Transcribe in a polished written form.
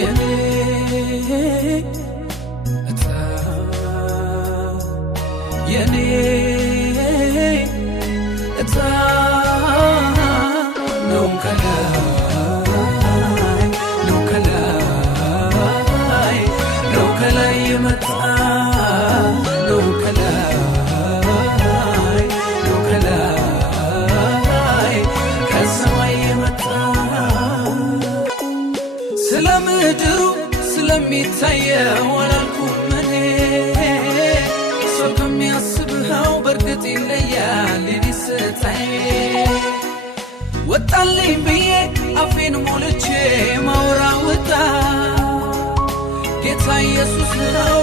የኔ እጣ የኔ እጣ ነው ከላይ የመጣ ነው ከላይ ከሰማይ የመጣ ስለምድሩ ስለሚታየው አላልኩም እኔ ሰው ከሚያስበው በርግጥ ይለያል የኔ ስታይ ወጣልኝ ብዬ አፌን ሞልቼ ማውራ ወጣ ጌታ ኢየሱስ ነው